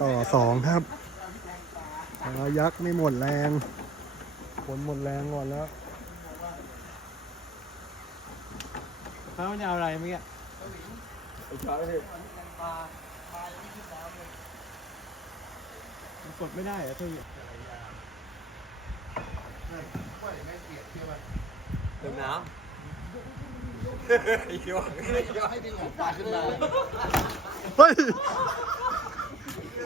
ต่อสองครับแล้วยักษ์ไม่หมดแรงผลหมดแรงก่อนแล้วเขาจะเอาอะไรเมื่อกี้มันกดไม่ได้เหรอเธอเติมน้ำไอ้คิวให้ดึงออกปากขึ้นมาเฮ้ย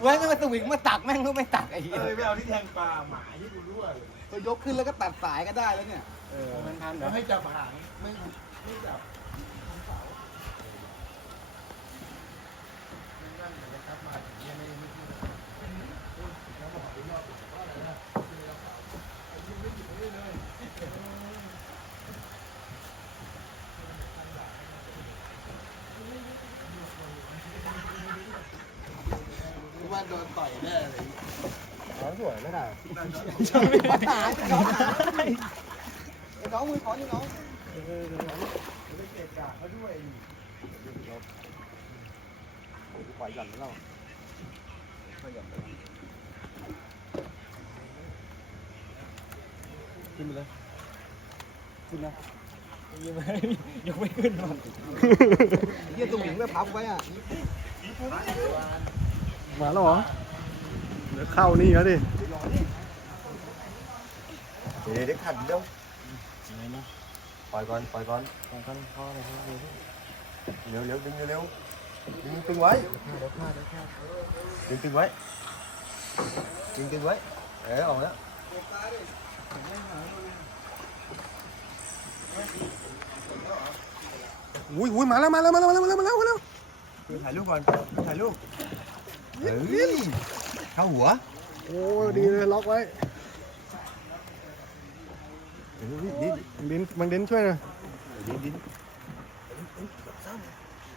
เว้ยมันสวิงมาตักแม่งก็ไม่ตักไอ้เหี้ยเอ้ยไม่เอาที่แทงปลาหมาที่กูด้วยก็ยกขึ้นแล้วก็ตัดสายก็ได้แล้วเนี่ยเออมันทันเหรแล้อวให้จับหางไม่ไม่จับ โดนต่อยแน่เลยสวยไม่ได้มาตาน้องไอ้น้องมือขอนี่น้องปล่อยหย่อนแล้วขึ้นไปเลยขึ้นนะยังไม่ยังไม่ขึ้นหรอกเหี้ยสวิงไม่พับไว้อะ มาแล้วเหรอเดี๋ยวเข้านี่แล้วดิ เดี๋ยวเด็กขัดเดี๋ยวปล่อยก่อนปล่อยก่อนของท่านพ่ออะไรพวกนี้เร็วเร็วดึงเร็วดึงตึงไว้ดึงตึงไว้ดึงตึงไว้เออออกแล้วอุ้ยอุ้ยมาแล้วมาแล้วมาแล้วมาแล้วมาแล้วมาแล้วมาแล้วถ่ายรูปก่อนถ่ายรูป เฮ้ยเข้าหัว โอ้ดีเลยล็อกไว้ดิ้นดินมันดินช่วยหน่อยดิ้นดิ้น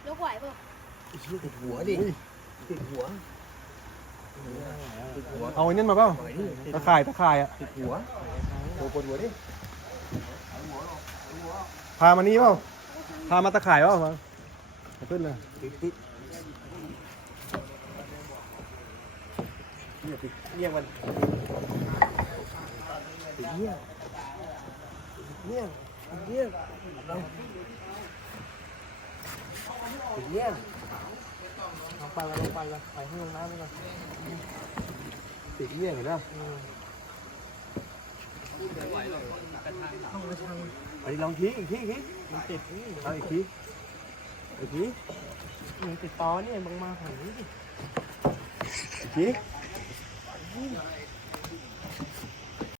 ยกไหวป่ะติดหัวดิติดหัวติดหัวเอาไอ้นั่นมาเปล่าตะข่ายตะข่ายอะติดหัวโดนปวดหัวดิพามานี่เปล่าพามาตะข่ายเปล่ามาเอาขึ้นเลยติดติด เนี่ยติดเรียกมันติดเงี้ยเงี้ยเงี้ยติดเงี้ยลงไปกันลงไปกันไปให้ลงน้ำไปก่อนติดเงี้ยเห็นไหมไปลองทีอีกทีอีกทีมันติดนี่เอาอีกทีอีกทีมันติดตอเนี่ยมึงมาฝั่งนี้ดิอีกที Thank you.